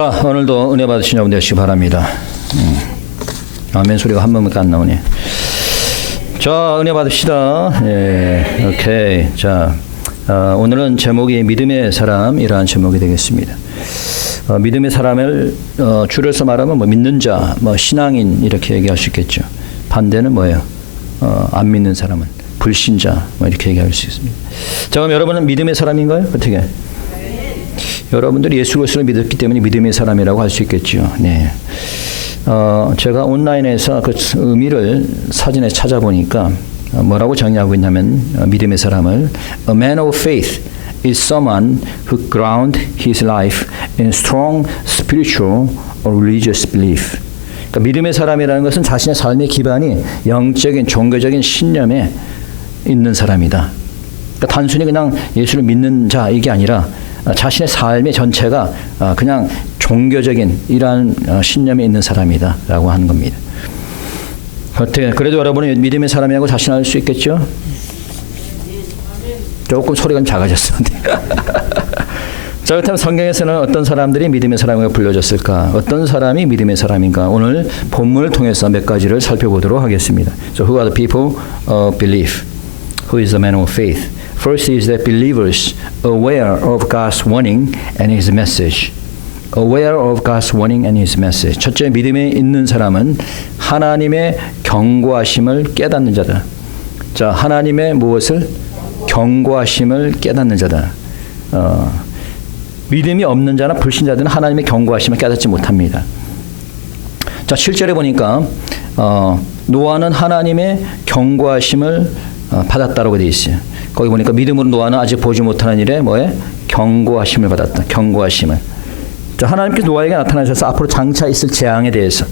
오늘도 은혜 받으신 여러분 되시기 바랍니다. 아멘 소리가 한 번밖에 안 나오네. 자, 은혜 받읍시다. 예, 오케이. 자, 오늘은 제목이 믿음의 사람이라는 제목이 되겠습니다. 믿음의 사람을 줄여서 말하면 뭐 믿는 자, 뭐 신앙인 이렇게 얘기할 수 있겠죠. 반대는 뭐예요? 안 믿는 사람은 불신자, 뭐 이렇게 얘기할 수 있습니다. 자, 그럼 여러분은 믿음의 사람인가요? 어떻게? 여러분들이 예수 그리스도를 믿었기 때문에 믿음의 사람이라고 할 수 있겠죠. 네. 제가 온라인에서 그 의미를 사진에 찾아보니까 뭐라고 정의하고 있냐면 믿음의 사람을 A man of faith is someone who ground his life in strong spiritual or religious belief. 그러니까 믿음의 사람이라는 것은 자신의 삶의 기반이 영적인 종교적인 신념에 있는 사람이다. 그러니까 단순히 그냥 예수를 믿는 자 이게 아니라 자신의 삶의 전체가 그냥 종교적인 이러한 신념에 있는 사람이다라고 하는 겁니다. 어떻게 그래도 여러분은 믿음의 사람이라고 자신할 수 있겠죠? 조금 소리가 좀 작아졌습니다. 자, 그렇다면 성경에서는 어떤 사람들이 믿음의 사람이라고 불려졌을까? 어떤 사람이 믿음의 사람인가? 오늘 본문을 통해서 몇 가지를 살펴보도록 하겠습니다. So who are the people of belief? Who is the man of faith? First is that believers aware of God's warning and His message. Aware of God's warning and His message. 첫째, 믿음에 있는 사람은 하나님의 경고하심을 깨닫는 자다. 자, 하나님의 무엇을? 경고하심을 깨닫는 자다. 믿음이 없는 자나 불신자들은 하나님의 경고하심을 깨닫지 못합니다. 자, 7절에 보니까 노아는 하나님의 경고하심을 받았다라고 되어 있어요. 거기 보니까 믿음으로 노아는 아직 보지 못하는 일에 뭐에? 경고하심을 받았다. 경고하심을. 자, 하나님께서 노아에게 나타나셔서 앞으로 장차 있을 재앙에 대해서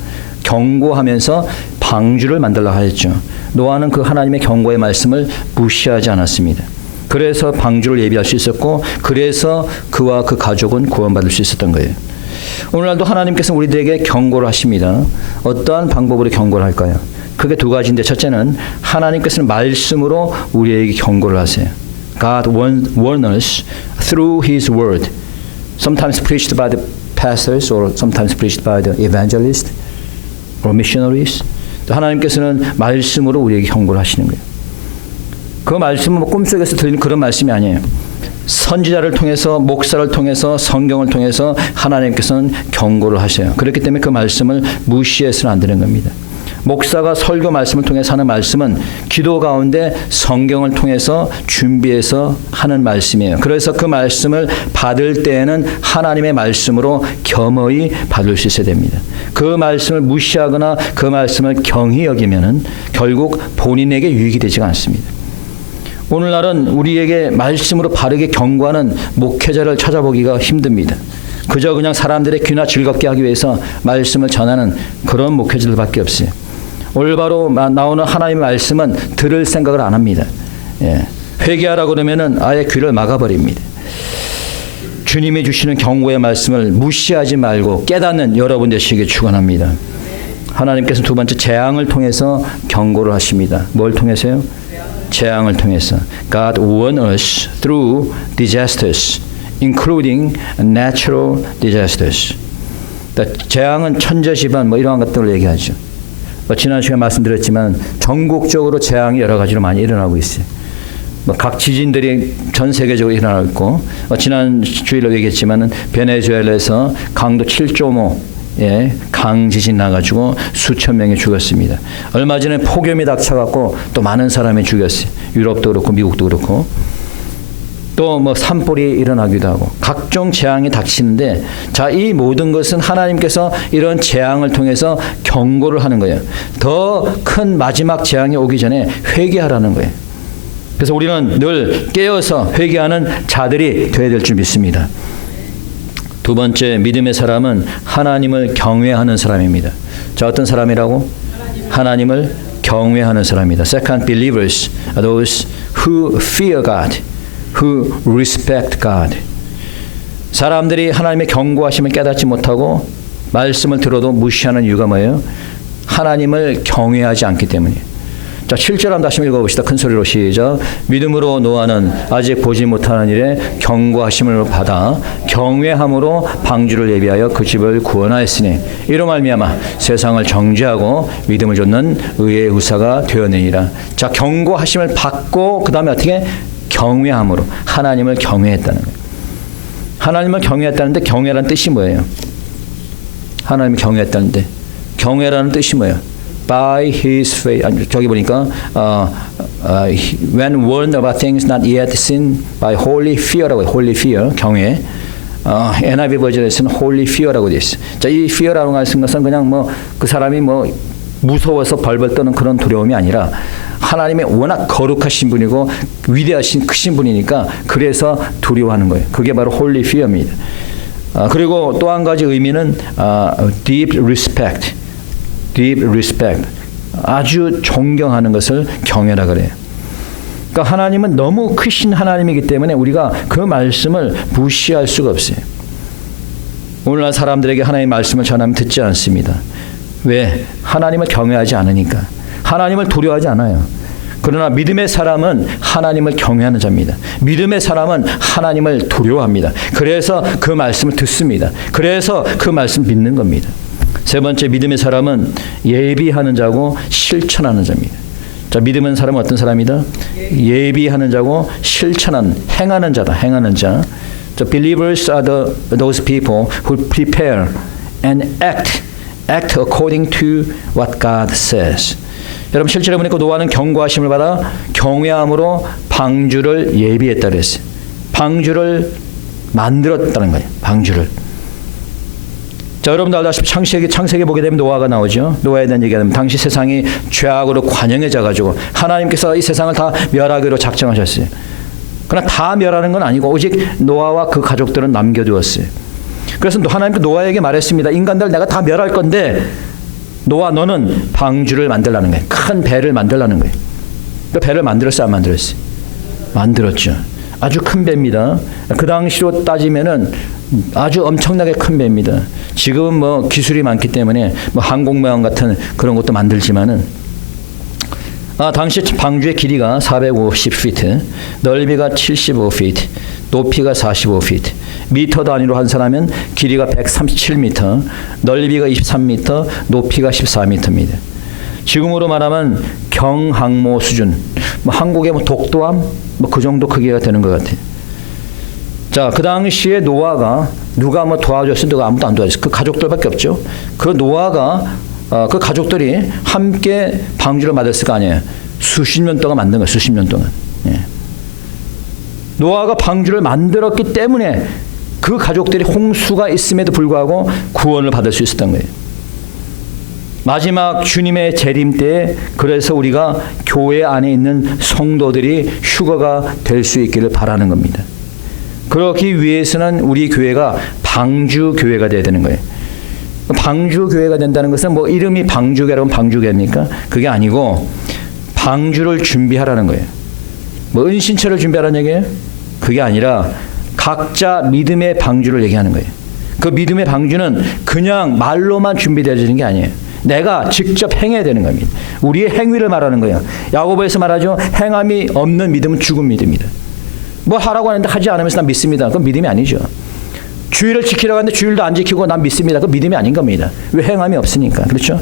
경고하면서 방주를 만들라고 하였죠. 노아는 그 하나님의 경고의 말씀을 무시하지 않았습니다. 그래서 방주를 예비할 수 있었고, 그래서 그와 그 가족은 구원받을 수 있었던 거예요. 오늘날도 하나님께서 우리들에게 경고를 하십니다. 어떠한 방법으로 경고를 할까요? 그게 두 가지인데, 첫째는 하나님께서는 말씀으로 우리에게 경고를 하세요. God warns us through His word. Sometimes preached by the pastors or sometimes preached by the evangelists or missionaries. 하나님께서는 말씀으로 우리에게 경고를 하시는 거예요. 그 말씀은 꿈속에서 들리는 그런 말씀이 아니에요. 선지자를 통해서, 목사를 통해서, 성경을 통해서 하나님께서는 경고를 하셔요. 그렇기 때문에 그 말씀을 무시해서는 안 되는 겁니다. 목사가 설교 말씀을 통해서 하는 말씀은 기도 가운데 성경을 통해서 준비해서 하는 말씀이에요. 그래서 그 말씀을 받을 때에는 하나님의 말씀으로 겸허히 받을 수 있어야 됩니다. 그 말씀을 무시하거나 그 말씀을 경히 여기면은 결국 본인에게 유익이 되지가 않습니다. 오늘날은 우리에게 말씀으로 바르게 경고하는 목회자를 찾아보기가 힘듭니다. 그저 그냥 사람들의 귀나 즐겁게 하기 위해서 말씀을 전하는 그런 목회자들밖에 없어요. 올바로 나오는 하나님의 말씀은 들을 생각을 안 합니다. 예. 회개하라고 그러면은 아예 귀를 막아버립니다. 주님이 주시는 경고의 말씀을 무시하지 말고 깨닫는 여러분 되시길 축원합니다. 하나님께서 두 번째 재앙을 통해서 경고를 하십니다. 뭘 통해서요? 재앙을 통해서. God warns us through disasters, including natural disasters. 재앙은 천재지변 뭐 이러한 것들을 얘기하죠. 지난 시간에 말씀드렸지만 전국적으로 재앙이 여러 가지로 많이 일어나고 있어요. 각 지진들이 전 세계적으로 일어나고 있고, 지난 주일로 얘기했지만 베네수엘라에서 강도 7.5 강 지진 나가지고 수천 명이 죽었습니다. 얼마 전에 폭염이 닥쳐갖고 또 많은 사람이 죽였어요. 유럽도 그렇고 미국도 그렇고. 또 뭐 산불이 일어나기도 하고 각종 재앙이 닥치는데, 자, 이 모든 것은 하나님께서 이런 재앙을 통해서 경고를 하는 거예요. 더 큰 마지막 재앙이 오기 전에 회개하라는 거예요. 그래서 우리는 늘 깨어서 회개하는 자들이 되어야 될 줄 믿습니다. 두 번째, 믿음의 사람은 하나님을 경외하는 사람입니다. 자, 어떤 사람이라고? 하나님을 경외하는 사람입니다. Second, believers are those who fear God. Who respect God. 사람들이 하나님의 경고하심을 깨닫지 못하고 말씀을 들어도 무시하는 이유가 뭐예요? 하나님을 경외하지 않기 때문이에요. 자, 7절 한번 다시 읽어봅시다. 큰 소리로 시작. 믿음으로 노아는 아직 보지 못하는 일에 경고하심을 받아 경외함으로 방주를 예비하여 그 집을 구원하였으니 이로 말미암아 세상을 정죄하고 믿음을 좇는 의의 의사가 되었느니라. 자, 경고하심을 받고 그 다음에 어떻게? 경외함으로 하나님을 경외했다는 거예요. 하나님을 경외했다는데 경외라는 뜻이 뭐예요? 하나님을 경외했다는데 경외라는 뜻이 뭐예요? By his faith. 아니, 저기 보니까 when warned about things not yet seen by holy fear라고 해요. holy fear, 경외. NIV 버전에서는 holy fear라고 되어 있어요. 자, 이 fear라고 하는 것은 그냥 뭐 그 사람이 뭐 무서워서 벌벌 떠는 그런 두려움이 아니라 하나님의 워낙 거룩하신 분이고 위대하신 크신 분이니까 그래서 두려워하는 거예요. 그게 바로 holy fear입니다. 그리고 또 한 가지 의미는 deep respect. deep respect. 아주 존경하는 것을 경외라 그래요. 그러니까 하나님은 너무 크신 하나님이기 때문에 우리가 그 말씀을 무시할 수가 없어요. 오늘날 사람들에게 하나님의 말씀을 전하면 듣지 않습니다. 왜? 하나님을 경외하지 않으니까. 하나님을 두려워하지 않아요. 그러나 믿음의 사람은 하나님을 경외하는 자입니다. 믿음의 사람은 하나님을 두려워합니다. 그래서 그 말씀을 듣습니다. 그래서 그 말씀을 믿는 겁니다. 세 번째, 믿음의 사람은 예비하는 자고 실천하는 자입니다. 자, 믿음은 사람은 어떤 사람이다? 예비하는 자고 실천하는, 행하는 자다. 행하는 자. 자, believers are those people who prepare and act according to what God says. 여러분 실제로 보니까 노아는 경고하심을 받아 경외함으로 방주를 예비했다 그랬어요. 방주를 만들었다는 거예요. 방주를. 자, 여러분도 알다시피 창세기 보게 되면 노아가 나오죠. 노아에 대한 얘기하면 당시 세상이 죄악으로 관영해져 가지고 하나님께서 이 세상을 다 멸하기로 작정하셨어요. 그러나 다 멸하는 건 아니고 오직 노아와 그 가족들은 남겨두었어요. 그래서 하나님께서 노아에게 말했습니다. 인간들 내가 다 멸할 건데 노아 너는 방주를 만들라는 거예요. 큰 배를 만들라는 거예요. 그 배를 만들었어요, 안 만들었어요? 만들었죠. 아주 큰 배입니다. 그 당시로 따지면은 아주 엄청나게 큰 배입니다. 지금은 뭐 기술이 많기 때문에 뭐 항공모함 같은 그런 것도 만들지만은 당시 방주의 길이가 450피트, 넓이가 75피트, 높이가 45피트, 미터 단위로 환산하면 길이가 137m, 넓이가 23m, 높이가 14m입니다. 지금으로 말하면 경항모 수준, 뭐 한국의 뭐 독도함, 뭐 그 정도 크기가 되는 것 같아요. 자, 그 당시에 노아가 누가 뭐 도와줬어요? 누가 아무도 안 도와줬어요. 그 가족들밖에 없죠. 그 노아가 그 가족들이 함께 방주를 만들었을 거 아니에요. 수십 년 동안 만든 거예요. 수십 년 동안. 예. 노아가 방주를 만들었기 때문에 그 가족들이 홍수가 있음에도 불구하고 구원을 받을 수 있었던 거예요. 마지막 주님의 재림 때에 그래서 우리가 교회 안에 있는 성도들이 휴거가 될 수 있기를 바라는 겁니다. 그렇기 위해서는 우리 교회가 방주 교회가 돼야 되는 거예요. 방주 교회가 된다는 것은 뭐 이름이 방주교라면 방주교입니까? 그게 아니고 방주를 준비하라는 거예요. 뭐 은신처를 준비하라는 얘기예요? 그게 아니라 각자 믿음의 방주를 얘기하는 거예요. 그 믿음의 방주는 그냥 말로만 준비되어지는 게 아니에요. 내가 직접 행해야 되는 겁니다. 우리의 행위를 말하는 거예요. 야고보에서 말하죠. 행함이 없는 믿음은 죽은 믿음이다. 뭐 하라고 하는데 하지 않으면서 난 믿습니다. 그건 믿음이 아니죠. 주일을 지키라고 하는데 주일도 안 지키고 난 믿습니다. 그건 믿음이 아닌 겁니다. 왜? 행함이 없으니까. 그렇죠?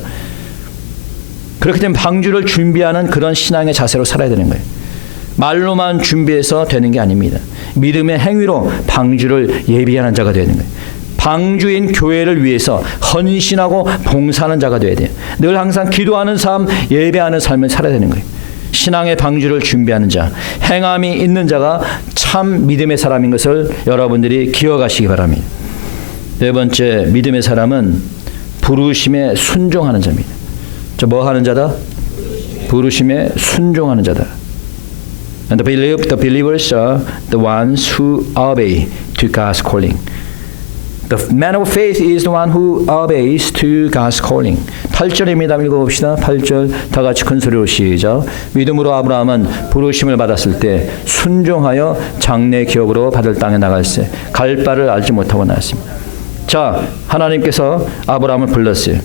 그렇기 때문에 방주를 준비하는 그런 신앙의 자세로 살아야 되는 거예요. 말로만 준비해서 되는 게 아닙니다. 믿음의 행위로 방주를 예비하는 자가 되는 거예요. 방주인 교회를 위해서 헌신하고 봉사하는 자가 되어야 돼요. 늘 항상 기도하는 삶, 예배하는 삶을 살아야 되는 거예요. 신앙의 방주를 준비하는 자, 행함이 있는 자가 참 믿음의 사람인 것을 여러분들이 기억하시기 바랍니다. 네 번째, 믿음의 사람은 부르심에 순종하는 자입니다. 저 뭐 하는 자다? 부르심에 순종하는 자다. And the believers are the ones who obey to God's calling. The man of faith is the one who obeys to God's calling. 8절입니다. 읽어봅시다. 8절 다 같이 큰 소리로 시작. 믿음으로 아브라함은 부르심을 받았을 때 순종하여 장래 기업으로 받을 땅에 나갈새 갈 바를 알지 못하고 나왔습니다. 자, 하나님께서 아브라함을 불렀어요.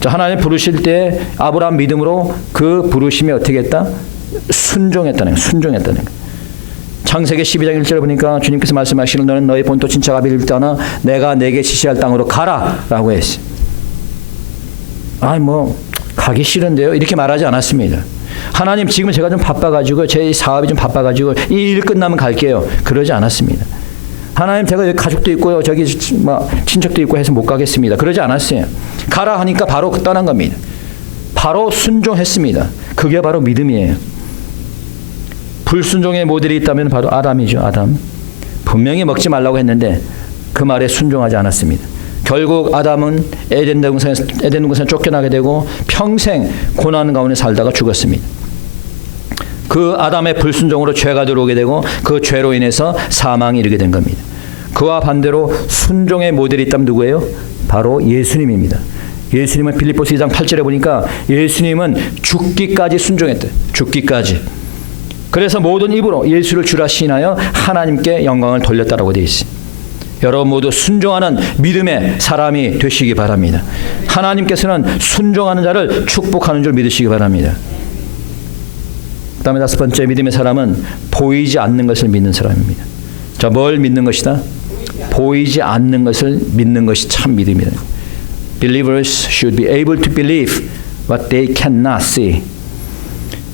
자, 하나님 부르실 때 아브라함 믿음으로 그 부르심에 어떻게 했다? 순종했다는 거예요. 순종했다는 거예요. 창세기 12장 1절에 보니까 주님께서 말씀하시는 너는 너희 본토 친척 아비를 떠나 내가 내게 지시할 땅으로 가라 라고 했어요. 가기 싫은데요, 이렇게 말하지 않았습니다. 하나님 지금 제가 좀 바빠가지고 제 사업이 좀 바빠가지고 이 일 끝나면 갈게요, 그러지 않았습니다. 하나님 제가 여기 가족도 있고요, 저기 친척도 있고 해서 못 가겠습니다, 그러지 않았어요. 가라 하니까 바로 떠난 겁니다. 바로 순종했습니다. 그게 바로 믿음이에요. 불순종의 모델이 있다면 바로 아담이죠. 아담. 분명히 먹지 말라고 했는데 그 말에 순종하지 않았습니다. 결국 아담은 에덴 동산에 쫓겨나게 되고 평생 고난 가운데 살다가 죽었습니다. 그 아담의 불순종으로 죄가 들어오게 되고 그 죄로 인해서 사망이 이르게 된 겁니다. 그와 반대로 순종의 모델이 있다면 누구예요? 바로 예수님입니다. 예수님은 빌립보서 2장 8절에 보니까 예수님은 죽기까지 순종했대요. 죽기까지. 그래서 모든 입으로 예수를 주라 시인하여 하나님께 영광을 돌렸다라고 되어 있어요. 여러분 모두 순종하는 믿음의 사람이 되시기 바랍니다. 하나님께서는 순종하는 자를 축복하는 줄 믿으시기 바랍니다. 그 다음에 5번째 믿음의 사람은 보이지 않는 것을 믿는 사람입니다. 자, 뭘 믿는 것이다? 보이지 않는 것을 믿는 것이 참 믿음이다. Believers should be able to believe what they cannot see.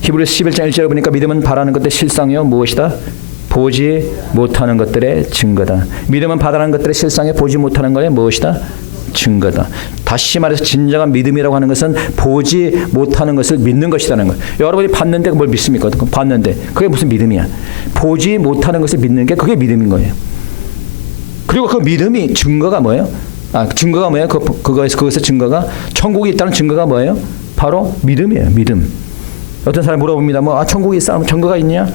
히브리서 11장 1절에 보니까 믿음은 바라는 것들의 실상이요 무엇이다? 보지 못하는 것들의 증거다. 믿음은 바라는 것들의 실상에 보지 못하는 것의 무엇이다? 증거다. 다시 말해서 진정한 믿음이라고 하는 것은 보지 못하는 것을 믿는 것이라는 거예요. 여러분이 봤는데 뭘 믿습니까? 봤는데 그게 무슨 믿음이야? 보지 못하는 것을 믿는 게 그게 믿음인 거예요. 그리고 그 믿음이 증거가 뭐예요? 증거가 뭐예요? 그것의 증거가 천국이 있다는 증거가 뭐예요? 바로 믿음이에요. 믿음. 어떤 사람이 물어봅니다. 천국이 있어? 증거가 있냐?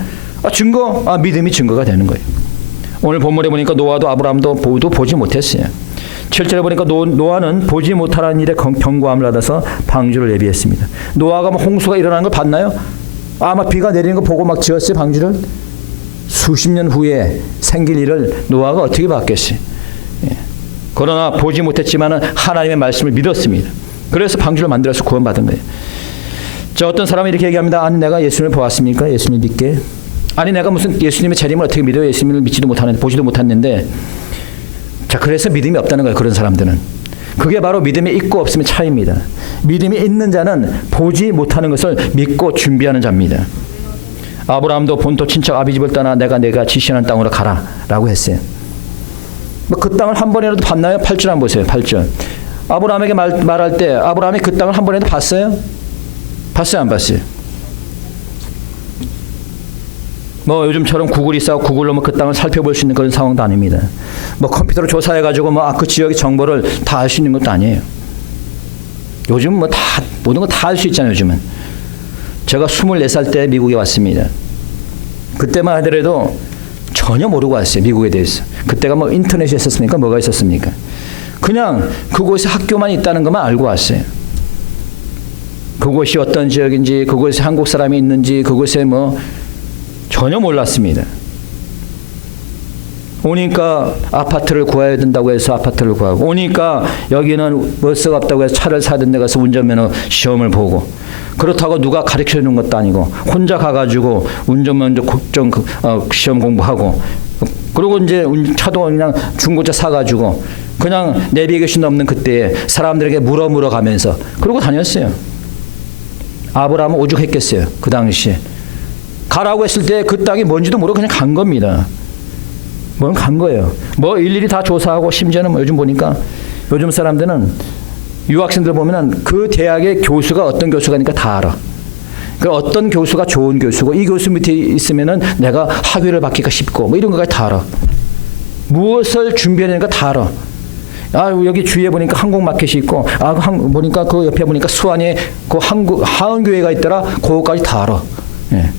증거. 믿음이 증거가 되는 거예요. 오늘 본문에 보니까 노아도 아브라함도 모두 보지 못했어요. 7절에 보니까 노아는 보지 못하라는 일에 경고함을 받아서 방주를 예비했습니다. 노아가 홍수가 일어나는 걸 봤나요? 비가 내리는 거 보고 막 지었어요, 방주를? 수십 년 후에 생길 일을 노아가 어떻게 봤겠어요? 그러나 보지 못했지만 하나님의 말씀을 믿었습니다. 그래서 방주를 만들어서 구원받은 거예요. 자, 어떤 사람이 이렇게 얘기합니다. 내가 예수님을 보았습니까? 예수님 믿게. 내가 무슨 예수님의 재림을 어떻게 믿어요? 예수님을 믿지도 못하는데, 보지도 못했는데. 자, 그래서 믿음이 없다는 거예요. 그런 사람들은. 그게 바로 믿음이 있고 없음의 차이입니다. 믿음이 있는 자는 보지 못하는 것을 믿고 준비하는 자입니다. 아브라함도 본토 친척 아비집을 떠나 내가 지시하는 땅으로 가라 라고 했어요. 그 땅을 한 번이라도 봤나요? 8절 한번 보세요. 8절. 아브라함에게 말할 때 아브라함이 그 땅을 한 번이라도 봤어요? 봤어요? 안 봤어요? 요즘처럼 구글이 있어 구글로 그 땅을 살펴볼 수 있는 그런 상황도 아닙니다. 컴퓨터로 조사해가지고 그 지역의 정보를 다 알 수 있는 것도 아니에요. 요즘 모든 거 다 알 수 있잖아요. 요즘은. 제가 24살 때 미국에 왔습니다. 그때만 하더라도 전혀 모르고 왔어요. 미국에 대해서. 그때가 인터넷이 있었습니까? 뭐가 있었습니까? 그냥 그곳에 학교만 있다는 것만 알고 왔어요. 그곳이 어떤 지역인지, 그곳에 한국 사람이 있는지, 그곳에 전혀 몰랐습니다. 오니까 아파트를 구해야 된다고 해서 아파트를 구하고, 오니까 여기는 버스가 없다고 해서 차를 사야 된다고 해서 운전면허 시험을 보고, 그렇다고 누가 가르쳐 주는 것도 아니고 혼자 가가지고 운전면허 시험 공부하고, 그리고 이제 차도 그냥 중고차 사가지고 그냥 내비게이션 없는 그때에 사람들에게 물어 가면서 그러고 다녔어요. 아브라함은 오죽했겠어요. 그 당시에. 가라고 했을 때 그 땅이 뭔지도 모르고 그냥 간 겁니다. 간 거예요. 일일이 다 조사하고, 심지어는 요즘 보니까 요즘 사람들은 유학생들 보면은 그 대학의 교수가 어떤 교수가니까 다 알아. 그 어떤 교수가 좋은 교수고 이 교수 밑에 있으면은 내가 학위를 받기가 쉽고 이런 거까지 다 알아. 무엇을 준비해야 되는가 다 알아. 여기 주위에 보니까 한국 마켓이 있고, 보니까 그 옆에 보니까 수안에 그 하은교회가 있더라. 그거까지 다 알아. 예.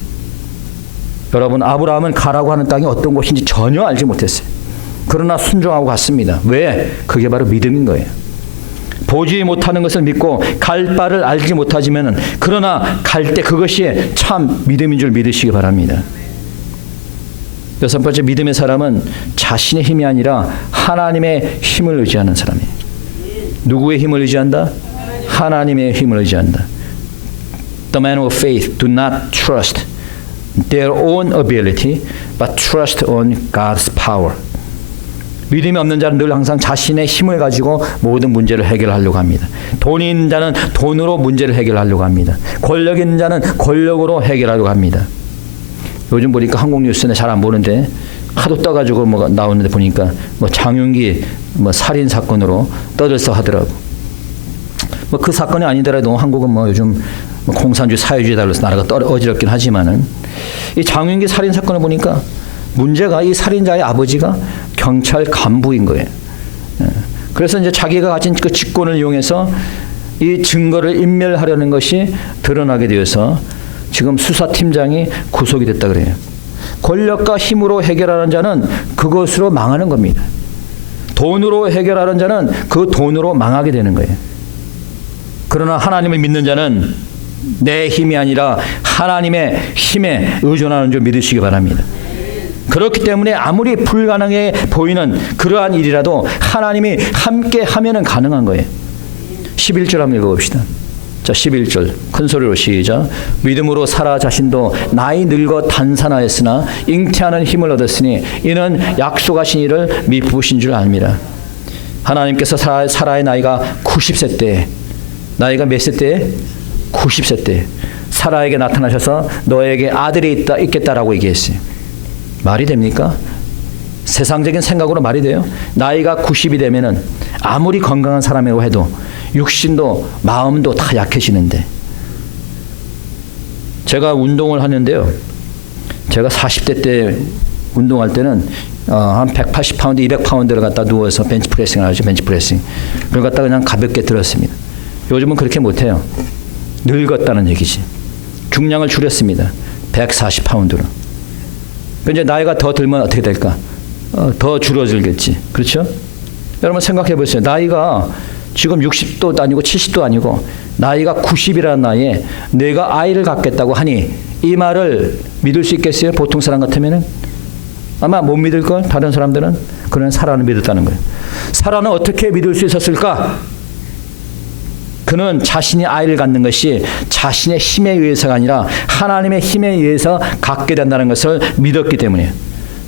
여러분, 아브라함은 가라고 하는 땅이 어떤 곳인지 전혀 알지 못했어요. 그러나 순종하고 갔습니다. 왜? 그게 바로 믿음인 거예요. 보지 못하는 것을 믿고 갈 바를 알지 못하지만은, 그러나 갈 때 그것이 참 믿음인 줄 믿으시기 바랍니다. 6번째 믿음의 사람은 자신의 힘이 아니라 하나님의 힘을 의지하는 사람이에요. 누구의 힘을 의지한다? 하나님의 힘을 의지한다. The men of faith do not trust their own ability, but trust on God's power. 믿음이 없는 자는 늘 항상 자신의 힘을 가지고 모든 문제를 해결하려고 합니다. 돈이 있는 자는 돈으로 문제를 해결하려고 합니다. 권력 있는 자는 권력으로 해결하려고 합니다. 요즘 보니까 한국 뉴스는 잘 안 보는데 하도 떠가지고 뭐 나오는데 보니까 뭐 장윤기 뭐 살인 사건으로 떠들썩하더라고. 뭐 그 사건이 아니더라도 한국은 뭐 요즘 뭐 공산주의 사회주의 달라서 나라가 어지럽긴 하지만은 이 장윤기 살인 사건을 보니까 문제가 이 살인자의 아버지가 경찰 간부인 거예요. 그래서 이제 자기가 가진 그 직권을 이용해서 이 증거를 인멸하려는 것이 드러나게 되어서 지금 수사팀장이 구속이 됐다 그래요. 권력과 힘으로 해결하는 자는 그것으로 망하는 겁니다. 돈으로 해결하는 자는 그 돈으로 망하게 되는 거예요. 그러나 하나님을 믿는 자는 내 힘이 아니라 하나님의 힘에 의존하는 줄 믿으시기 바랍니다. 그렇기 때문에 아무리 불가능해 보이는 그러한 일이라도 하나님이 함께 하면은 가능한 거예요. 11절 한번 읽어봅시다. 자, 11절 큰 소리로 시작. 믿음으로 사라 자신도 나이 늙어 단산하였으나 잉태하는 힘을 얻었으니 이는 약속하신 이를 미쁘신 줄 압니다. 하나님께서 사라의 나이가 90세 때, 나이가 몇 세 때? 90세 때 사라에게 나타나셔서 너에게 아들이 있겠다라고 얘기했어요. 말이 됩니까? 세상적인 생각으로 말이 돼요? 나이가 90이 되면은 아무리 건강한 사람이라고 해도 육신도 마음도 다 약해지는데, 제가 운동을 하는데요. 제가 40대 때 운동할 때는 한 180파운드, 200파운드를 갖다 누워서 벤치프레싱을 하죠. 벤치프레싱. 그걸 갖다 그냥 가볍게 들었습니다. 요즘은 그렇게 못해요. 늙었다는 얘기지. 중량을 줄였습니다. 140파운드로. 이제 나이가 더 들면 어떻게 될까? 더 줄어들겠지. 그렇죠? 여러분 생각해 보세요. 나이가 지금 60도 아니고 70도 아니고 나이가 90이라는 나이에 내가 아이를 갖겠다고 하니 이 말을 믿을 수 있겠어요? 보통 사람 같으면은 아마 못 믿을 걸. 다른 사람들은 그런 사라는 믿었다는 거예요. 사라는 어떻게 믿을 수 있었을까? 그는 자신이 아이를 갖는 것이 자신의 힘에 의해서가 아니라 하나님의 힘에 의해서 갖게 된다는 것을 믿었기 때문이에요.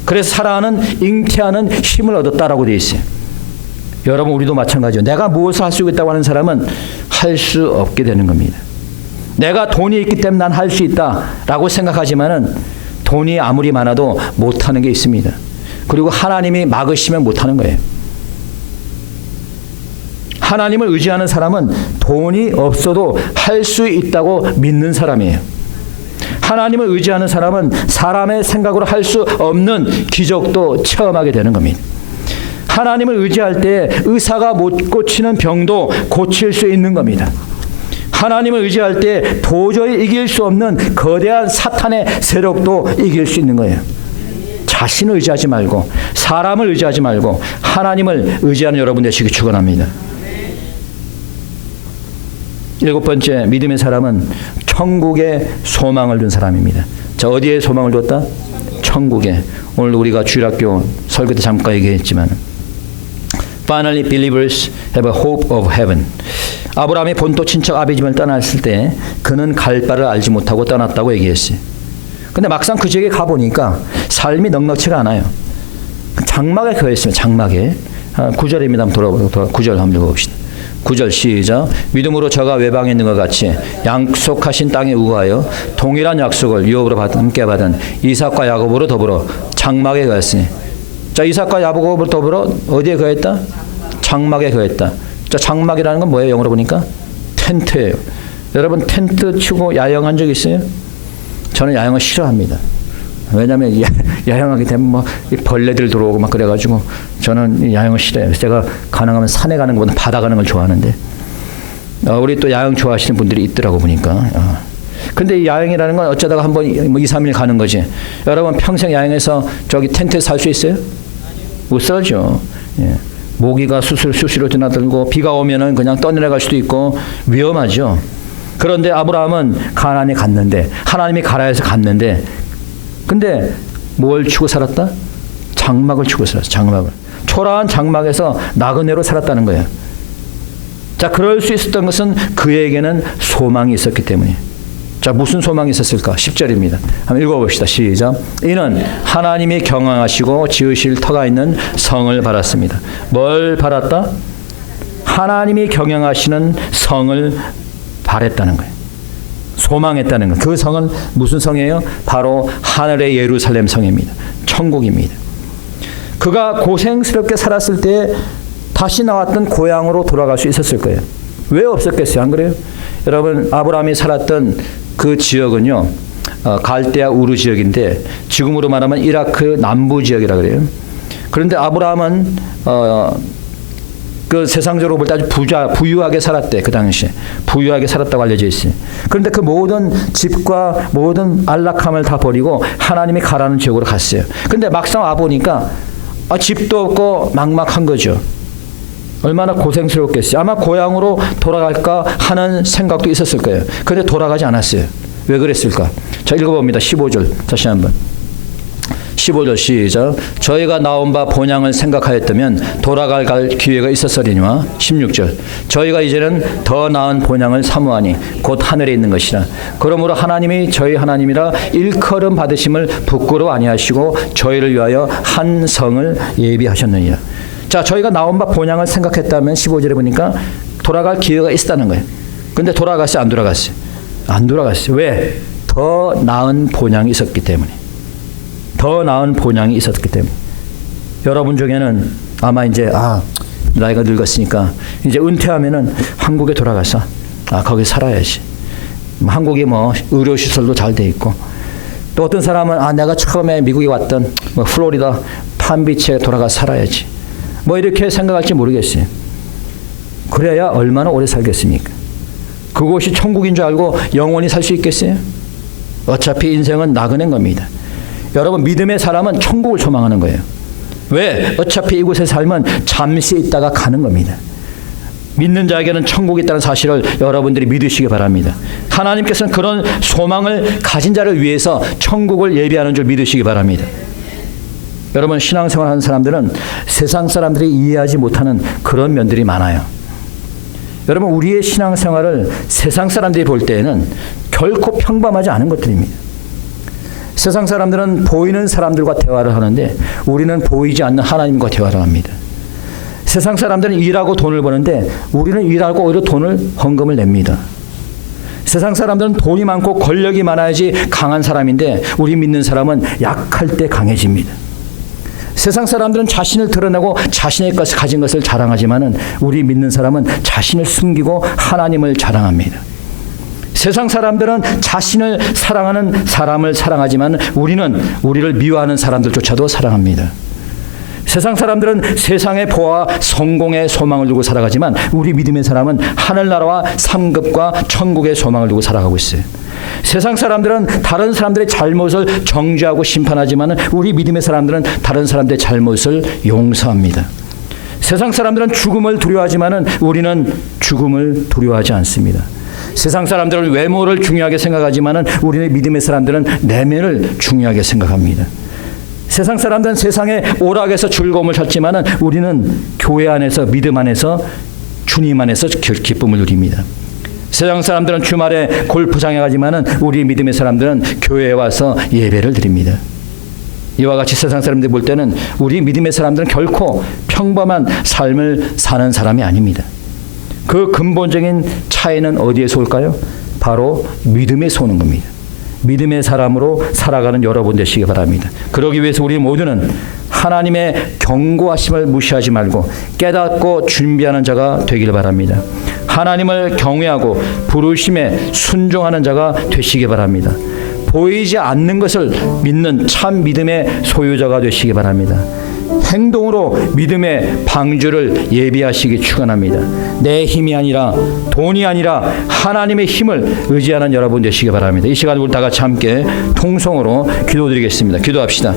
그래서 사라는 잉태하는 힘을 얻었다라고 되어 있어요. 여러분 우리도 마찬가지예요. 내가 무엇을 할 수 있다고 하는 사람은 할 수 없게 되는 겁니다. 내가 돈이 있기 때문에 난 할 수 있다라고 생각하지만은 돈이 아무리 많아도 못하는 게 있습니다. 그리고 하나님이 막으시면 못하는 거예요. 하나님을 의지하는 사람은 돈이 없어도 할 수 있다고 믿는 사람이에요. 하나님을 의지하는 사람은 사람의 생각으로 할 수 없는 기적도 체험하게 되는 겁니다. 하나님을 의지할 때 의사가 못 고치는 병도 고칠 수 있는 겁니다. 하나님을 의지할 때 도저히 이길 수 없는 거대한 사탄의 세력도 이길 수 있는 거예요. 자신을 의지하지 말고 사람을 의지하지 말고 하나님을 의지하는 여러분 되시기 축원합니다. 7번째, 믿음의 사람은 천국에 소망을 둔 사람입니다. 자, 어디에 소망을 뒀다? 천국에. 오늘 우리가 주일학교 설교 때 잠깐 얘기했지만 Finally, believers have a hope of heaven. 아브라함이 본토 친척 아비 집을 떠났을 때 그는 갈 바를 알지 못하고 떠났다고 얘기했어요. 근데 막상 그 지역에 가보니까 삶이 넉넉치가 않아요. 장막에 거했습니다. 장막에. 9절입니다. 한번 돌아보고 9절 한번 읽어봅시다. 9절 시작. 믿음으로 저가 외방에 있는 것 같이 약속하신 땅에 우거하여 동일한 약속을 유업으로 함께 받은 이삭과 야곱으로 더불어 장막에 거했으니. 자, 이삭과 야곱으로 더불어 어디에 거했다? 장막에 거했다. 자, 장막이라는 건 뭐예요? 영어로 보니까 텐트예요. 여러분 텐트 치고 야영한 적 있어요? 저는 야영을 싫어합니다. 왜냐하면 야영하게 되면 뭐 벌레들 들어오고 막 그래가지고 저는 야영을 싫어해요. 제가 가능하면 산에 가는 것보다 바다 가는 걸 좋아하는데 우리 또 야영 좋아하시는 분들이 있더라고 보니까. 근데 이 야영이라는 건 어쩌다가 한번 2, 3일 가는 거지. 여러분 평생 야영해서 저기 텐트에 살 수 있어요? 못 살죠. 예. 모기가 수시로 드나들고 비가 오면은 그냥 떠내려갈 수도 있고 위험하죠. 그런데 아브라함은 가나안에 갔는데 하나님이 가라 해서 갔는데 근데 뭘 치고 살았다? 장막을 치고 살았어. 장막을. 초라한 장막에서 나그네로 살았다는 거예요. 자, 자, 그럴 수 있었던 것은 그에게는 소망이 있었기 때문이에요. 자, 무슨 소망이 있었을까? 10절입니다. 한번 읽어봅시다. 시작. 이는 하나님이 경영하시고 지으실 터가 있는 성을 바랐습니다. 뭘 바랐다? 하나님이 경영하시는 성을 바랬다는 거예요. 소망했다는 거예요. 그 성은 무슨 성이에요? 바로 하늘의 예루살렘 성입니다. 천국입니다. 그가 고생스럽게 살았을 때 다시 나왔던 고향으로 돌아갈 수 있었을 거예요. 왜 없었겠어요? 안 그래요? 여러분, 아브라함이 살았던 그 지역은요, 갈대아 우르 지역인데 지금으로 말하면 이라크 남부 지역이라 그래요. 그런데 아브라함은 그 세상적으로 볼 때 아주 부유하게 살았대. 그 당시에 부유하게 살았다고 알려져 있어요. 그런데 그 모든 집과 모든 안락함을 다 버리고 하나님이 가라는 지역으로 갔어요. 그런데 막상 와 보니까 집도 없고 막막한 거죠. 얼마나 고생스럽겠어요. 아마 고향으로 돌아갈까 하는 생각도 있었을 거예요. 그런데 돌아가지 않았어요. 왜 그랬을까? 자, 읽어봅니다. 15절 다시 한번. 15절 시작. 저희가 나온 바 본향을 생각하였다면 돌아갈 기회가 있었으리니와. 16절. 저희가 이제는 더 나은 본향을 사모하니 곧 하늘에 있는 것이라. 그러므로 하나님이 저희 하나님이라 일컬음 받으심을 부끄러워 아니하시고 저희를 위하여 한 성을 예비하셨느니라. 자, 저희가 나온 바 본향을 생각했다면 15절에 보니까 돌아갈 기회가 있었다는 거예요. 근데 돌아갔어요? 안 돌아갔어요? 안 돌아갔어요. 왜? 더 나은 본향이 있었기 때문에. 더 나은 본향이 있었기 때문에. 여러분 중에는 아마 이제 나이가 늙었으니까 이제 은퇴하면은 한국에 돌아가서 거기 살아야지. 한국이 의료시설도 잘 돼 있고, 또 어떤 사람은 내가 처음에 미국에 왔던 플로리다 팜비치에 돌아가서 살아야지. 이렇게 생각할지 모르겠어요. 그래야 얼마나 오래 살겠습니까? 그곳이 천국인 줄 알고 영원히 살 수 있겠어요? 어차피 인생은 나그네인 겁니다. 여러분, 믿음의 사람은 천국을 소망하는 거예요. 왜? 어차피 이곳에 살면 잠시 있다가 가는 겁니다. 믿는 자에게는 천국이 있다는 사실을 여러분들이 믿으시기 바랍니다. 하나님께서는 그런 소망을 가진 자를 위해서 천국을 예비하는 줄 믿으시기 바랍니다. 여러분, 신앙생활 하는 사람들은 세상 사람들이 이해하지 못하는 그런 면들이 많아요. 여러분, 우리의 신앙생활을 세상 사람들이 볼 때에는 결코 평범하지 않은 것들입니다. 세상 사람들은 보이는 사람들과 대화를 하는데 우리는 보이지 않는 하나님과 대화를 합니다. 세상 사람들은 일하고 돈을 버는데 우리는 일하고 오히려 헌금을 냅니다. 세상 사람들은 돈이 많고 권력이 많아야지 강한 사람인데 우리 믿는 사람은 약할 때 강해집니다. 세상 사람들은 자신을 드러내고 자신의 것을 가진 것을 자랑하지만은 우리 믿는 사람은 자신을 숨기고 하나님을 자랑합니다. 세상 사람들은 자신을 사랑하는 사람을 사랑하지만 우리는 우리를 미워하는 사람들조차도 사랑합니다. 세상 사람들은 세상의 보아와 성공의 소망을 두고 살아가지만 우리 믿음의 사람은 하늘나라와 상급과 천국의 소망을 두고 살아가고 있어요. 세상 사람들은 다른 사람들의 잘못을 정죄하고 심판하지만 우리 믿음의 사람들은 다른 사람들의 잘못을 용서합니다. 세상 사람들은 죽음을 두려워하지만 우리는 죽음을 두려워하지 않습니다. 세상 사람들은 외모를 중요하게 생각하지만 우리의 믿음의 사람들은 내면을 중요하게 생각합니다. 세상 사람들은 세상의 오락에서 즐거움을 찾지만 우리는 교회 안에서 믿음 안에서 주님 안에서 기쁨을 누립니다. 세상 사람들은 주말에 골프장에 가지만 우리 믿음의 사람들은 교회에 와서 예배를 드립니다. 이와 같이 세상 사람들이 볼 때는 우리 믿음의 사람들은 결코 평범한 삶을 사는 사람이 아닙니다. 그 근본적인 차이는 어디에서 올까요? 바로 믿음에서 오는 겁니다. 믿음의 사람으로 살아가는 여러분 되시기 바랍니다. 그러기 위해서 우리 모두는 하나님의 경고하심을 무시하지 말고 깨닫고 준비하는 자가 되길 바랍니다. 하나님을 경외하고 부르심에 순종하는 자가 되시기 바랍니다. 보이지 않는 것을 믿는 참 믿음의 소유자가 되시기 바랍니다. 행동으로 믿음의 방주를 예비하시기 축원합니다. 내 힘이 아니라 돈이 아니라 하나님의 힘을 의지하는 여러분 되시기 바랍니다. 이 시간 우리 다 같이 함께 통성으로 기도드리겠습니다. 기도합시다.